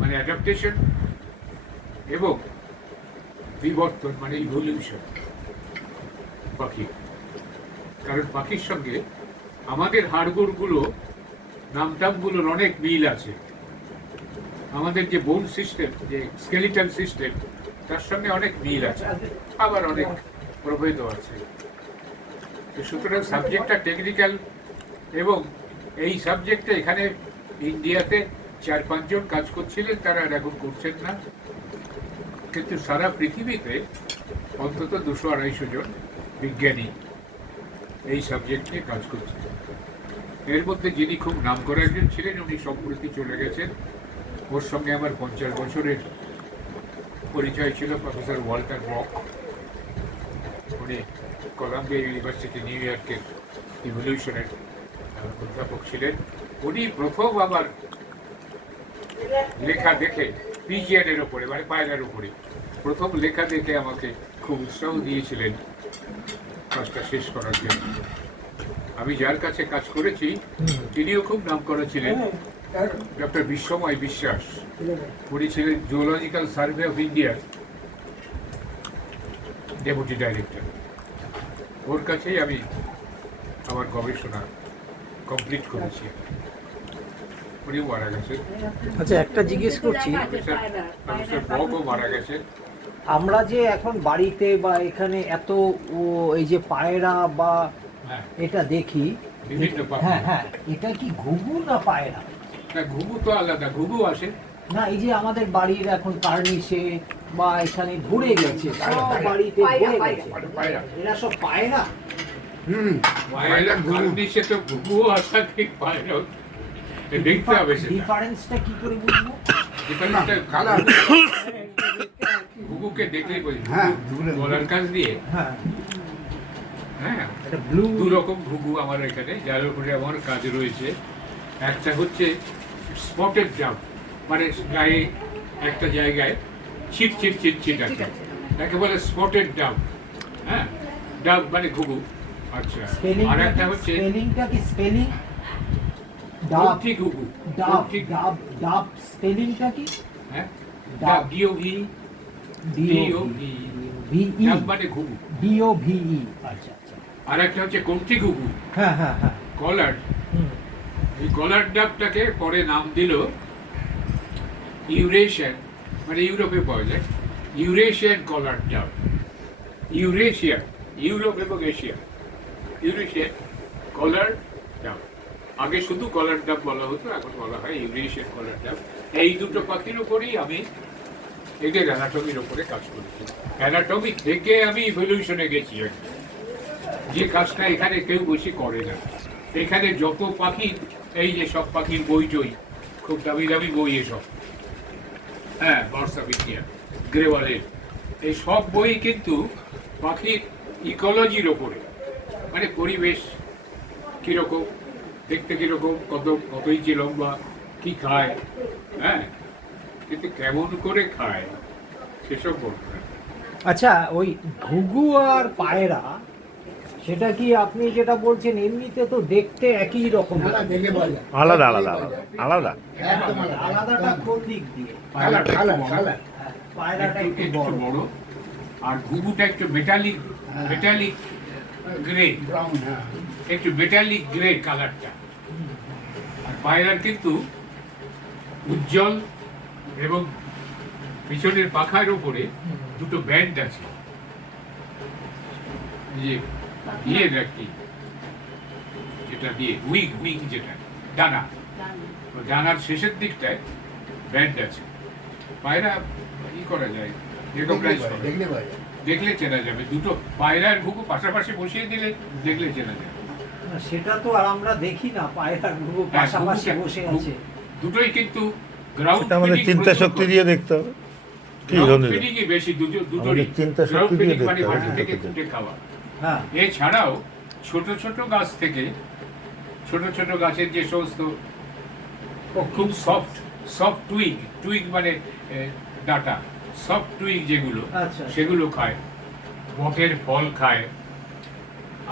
মানে অ্যাডাপ্টেশন এবং বিবর্তন মানে ইভলিউশন পাখি। কারণ পাখির সঙ্গে আমাদের হাড়গোড়গুলো নামটামগুলোর অনেক মিল আছে। আমাদের যে বোন সিস্টেম, যে স্কেলিটাল সিস্টেম, তার সঙ্গে অনেক মিল আছে, আবার অনেক প্রভেদ আছে। সুতরাং সাবজেক্টটা টেকনিক্যাল, এবং এই সাবজেক্টে এখানে ইন্ডিয়াতে 4-5 জন কাজ করছিলেন, তারা এখন করছেন না, কিন্তু সারা পৃথিবীতে অন্তত 200-250 জন বিজ্ঞানী এই সাবজেক্ট নিয়ে কাজ করছেন। এর মধ্যে যিনি খুব নাম করা একজন ছিলেন, উনি সম্প্রতি চলে গেছেন। ওর সঙ্গে আমার 50 বছরের পরিচয় ছিল, প্রফেসর ওয়াল্টার বক। উনি কলাম্বিয়া ইউনিভার্সিটি নিউ ইয়র্কের ইভলিউশনের অধ্যাপক ছিলেন। উনি প্রথম আমার লেখা দেখে, পিজিএনের ওপরে মানে পায়রার উপরে প্রথম লেখা দেখে আমাকে খুব উৎসাহ দিয়েছিলেন কাজটা শেষ করার জন্য। আমি যার কাছে কাজ করেছি তিনিও খুব নাম করা ছিলেন, ডক্টর বিশ্বময় বিশ্বাস। উনি ছিলেন জুওলজিক্যাল সার্ভে অফ ইন্ডিয়ার ডেপুটি ডাইরেক্টর। ওর কাছেই আমি আমার গবেষণা কমপ্লিট করেছি। উনিও মারা গেছেন। আচ্ছা, একটা জিজ্ঞেস করছি, প্রফেসর বকও মারা গেছেন। আমরা যে এখন বাড়িতে বা এখানে এত এই যে পায়রা বা হ্যাঁ, এটা দেখি, বিভিন্ন পাখি। হ্যাঁ হ্যাঁ, এটা কি ঘুঘু না পায়রা? না, ঘুঘু তো আলাদা, ঘুঘু আসে না, এই যে আমাদের বাড়ির এখন কার্নিশে বা এখানে ঘুরে গেছে, সব বাড়িতে ঘুরে গেছে, পায়রা। এরা সব পায়রা। পায়রা ঘুরনিসে তো ঘুঘুও আসা ঠিক পায়রা দেখতে হবে সেটা। ডিফারেন্সটা কি করে বুঝবো? ডিফারেন্সটা কালার। ঘুঘুকে দেখলেই বলি, হ্যাঁ, গলার কাছ দিয়ে। হ্যাঁ, হ্যাঁ, এটা ব্লু। 2 রকম ঘুঘু আমার এখানে, যার উপরে আমার কাজ রয়েছে। একটা হচ্ছে স্পটেড ডাব, মানে গায়ে একটা জায়গায় ছিট ছিট ছিট ছিট আছে, তাকে বলে স্পটেড ডাব। হ্যাঁ, ডাব মানে ঘুঘু। আচ্ছা, আর একটা হচ্ছে স্পেলিংটা কি? স্পেলিং কন্ঠি ঘুঘু। ডাব, কন্ঠি, ডাব, ডাব স্পেলিংটা কি? হ্যাঁ, ডাব। ডাব ডিওভি, ডিওভি, ভিই, ডাব মানে ঘুঘু। ডিওভিই। আচ্ছা আচ্ছা, আর একটা হচ্ছে কন্ঠি ঘুঘু, হ্যাঁ হ্যাঁ হ্যাঁ। কলার। হুম। এই কলার ডাবটাকে পরে নাম দিল ইউরেশিয়ান, মানে ইউরোপে পাওয়া যায়, ইউরেশিয়ান কলার ডাব। ইউরেশিয়া, ইউরোপ এবং এশিয়া, ইউরেশিয়ান কলার ডাব। আগে শুধু কলার ডাব বলা হতো, এখন বলা হয় ইউরেশিয়ান কলার ডাব। এই দুটো পাখির উপরেই আমি এদের অ্যানাটমির উপরে কাজ করেছি। অ্যানাটমি থেকে আমি ইভলিউশনে গেছি আর কি। যে কাজটা এখানে কেউ বেশি করে না। এখানে যত পাখি, এই যে সব পাখির বই টই, খুব দামি দামি বই এসব, হ্যাঁ, বার্ডস অফ ইন্ডিয়া, গ্রেওয়ালের, এই সব বই কিন্তু পাখির ইকোলজির ওপরে, মানে পরিবেশ কীরকম, দেখতে কীরকম, কত ইঞ্চি লম্বা, কী খায়, হ্যাঁ, কিন্তু কেমন করে খায় সেসব বলতে হয়। আচ্ছা, ওই ঘুঘু আর পায়রা, সেটা কি আপনি যেটা বলছেন এমনিতে তো দেখতে একই রকম, দেখে বলা যায়। আলাদা আলাদা আলাদা। একদম আলাদা। আলাদাটা কোন দিক দিয়ে? Colour, colour, colour. হ্যাঁ, পায়রাটা একটু একটু বড়। বড়, আর ঘুঘুটা একটু মেটালিক, মেটালিক গ্রে, ব্রাউন, হ্যাঁ। একটু মেটালিক গ্রে কালারটা। আর পায়রার কিন্তু উজ্জ্বল, এবং পিছনের পাখার উপরে দুটো ব্যান্ড আছে, যে ইয়ে রাখি, যেটা দিয়ে উইং, উইং যেটা ডানা, ডানার শেষের দিকটায় ব্যান্ড আছে। পায়রা ই করা যায়, রেকগনাইজ করা যায়, দেখলে বলা যায়। দেখলে চেনা যাবে। দুটো পায়রার ঘুঘু পাশাপাশি বসিয়ে দিলে দেখলে চেনা যাবে। না, সেটা তো আর আমরা দেখি না, পায়রার ঘুঘু হ্যাঁ, পাশাপাশি ঘুঘুটা- বসে ঘুঘু- আছে। দুটোই কিন্তু গ্রাউন্ড সেটা আমাদের চিন্তা শক্তি দিয়ে দেখতে হবে। কি গ্রাউন্ড ধরনের? ফিডিংই বেশি, দুটোরই। আমাদের চিন্তা শক্তি গ্রাউন্ড দিয়ে ফিডিং মানে দেখতে হবে। মাটি থেকে খুঁটে খাওয়া। হ্যাঁ, এছাড়াও ছোট ছোট গাছ থেকে, ছোট ছোট গাছের যে সমস্ত খুব সফট সফট টুইগ, টুইগ মানে ডাটা, সফট টুইগ যেগুলো, আচ্ছা। সেগুলো খায়। বটের ফল খায়।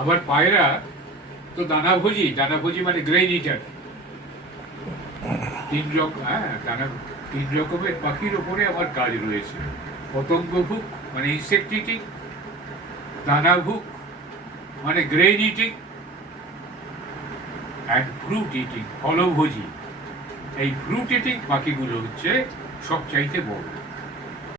আবার পায়রা তো দানাভোজী, দানাভোজী মানে গ্রেইন ইটার। 3 রকম, হ্যাঁ, দানা তিন রকমের পাখির ওপরে আমার কাজ রয়েছে। পতঙ্গভুক মানে ইনসেক্ট ইটিং, দানাভুক মানে grain eating, and fruit eating ফলভোজী। এই ফ্রুট ইটিং পাখিগুলো হচ্ছে সবচাইতে বড়।